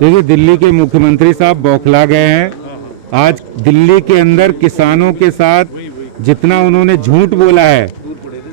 देखिए, दिल्ली के मुख्यमंत्री साहब बौखला गए हैं। आज दिल्ली के अंदर किसानों के साथ जितना उन्होंने झूठ बोला है,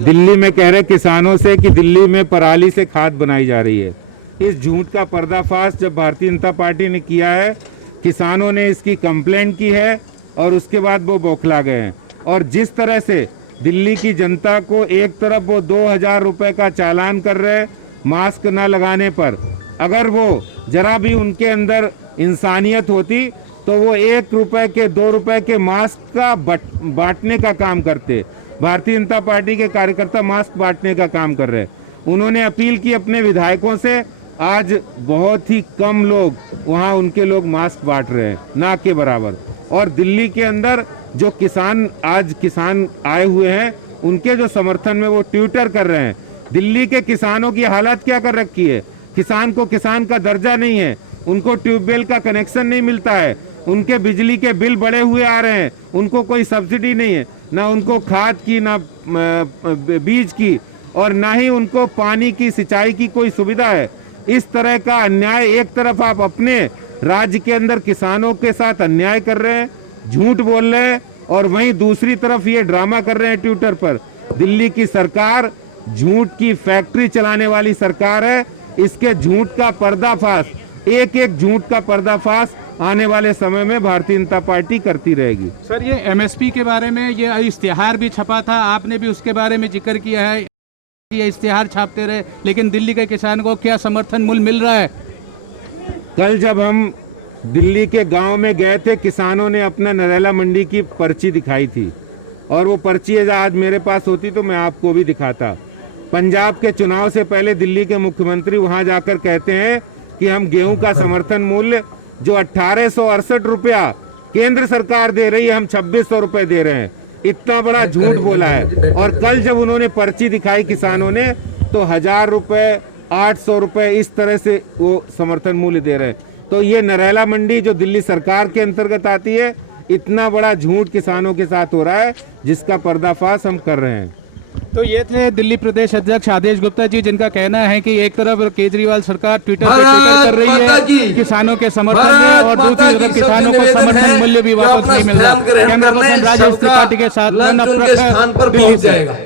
दिल्ली में कह रहे किसानों से कि दिल्ली में पराली से खाद बनाई जा रही है। इस झूठ का पर्दाफाश जब भारतीय जनता पार्टी ने किया है, किसानों ने इसकी कंप्लेंट की है और उसके बाद वो बौखला गए हैं। और जिस तरह से दिल्ली की जनता को एक तरफ वो 2000 रुपए का चालान कर रहे हैं मास्क न लगाने पर, अगर वो जरा भी उनके अंदर इंसानियत होती तो वो 1 रुपए के 2 रुपए के मास्क का बांटने का काम करते। भारतीय जनता पार्टी के कार्यकर्ता मास्क बांटने का काम कर रहे हैं। उन्होंने अपील की अपने विधायकों से, आज बहुत ही कम लोग वहां उनके लोग मास्क बांट रहे हैं, ना के बराबर। और दिल्ली के अंदर जो किसान आए हुए हैं, उनके जो समर्थन में वो ट्विटर कर रहे हैं। दिल्ली के किसानों की हालत क्या कर रखी है? किसान को किसान का दर्जा नहीं है, उनको ट्यूबवेल का कनेक्शन नहीं मिलता है, उनके बिजली के बिल बढ़े हुए आ रहे हैं, उनको कोई सब्सिडी नहीं है, ना उनको खाद की, ना बीज की, और ना ही उनको पानी की, सिंचाई की कोई सुविधा है। इस तरह का अन्याय, एक तरफ आप अपने राज्य के अंदर किसानों के साथ अन्याय कर रहे हैं, झूठ बोल रहे हैं, और वहीं दूसरी तरफ ये ड्रामा कर रहे हैं ट्विटर पर। दिल्ली की सरकार झूठ की फैक्ट्री चलाने वाली सरकार है। इसके झूठ का पर्दाफाश, एक एक झूठ का पर्दाफाश आने वाले समय में भारतीय जनता पार्टी करती रहेगी। सर, ये एमएसपी के बारे में ये इश्तिहार भी छपा था, आपने भी उसके बारे में जिक्र किया है, ये इश्तिहार छापते रहे, लेकिन दिल्ली के किसान को क्या समर्थन मूल्य मिल रहा है? कल जब हम दिल्ली के गांव में गए थे, किसानों ने अपना नरेला मंडी की पर्ची दिखाई थी, और वो पर्ची आज मेरे पास होती तो मैं आपको भी दिखाता। पंजाब के चुनाव से पहले दिल्ली के मुख्यमंत्री वहां जाकर कहते हैं कि हम गेहूं का समर्थन मूल्य जो 1868 रुपया केंद्र सरकार दे रही है, हम 2600 रुपए दे रहे हैं। इतना बड़ा झूठ बोला है। और कल जब उन्होंने पर्ची दिखाई किसानों ने, तो 1000 रुपए, 800 रुपए, इस तरह से वो समर्थन मूल्य दे रहे हैं। तो ये नरेला मंडी जो दिल्ली सरकार के अंतर्गत आती है, इतना बड़ा झूठ किसानों के साथ हो रहा है, जिसका पर्दाफाश हम कर रहे हैं। तो ये थे दिल्ली प्रदेश अध्यक्ष आदेश गुप्ता जी, जिनका कहना है कि एक तरफ केजरीवाल सरकार ट्विटर कर रही है किसानों के समर्थन में, और दूसरी तरफ किसानों को समर्थन मूल्य भी वापस नहीं मिल रहा। कैमरा पर्सन राजेश त्रिपाठी के साथ दिल्ली से।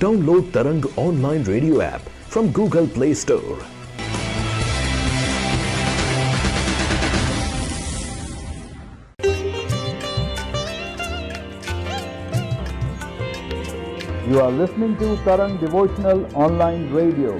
Download Tarang online radio app from Google Play Store. You are listening to Tarang Devotional Online Radio.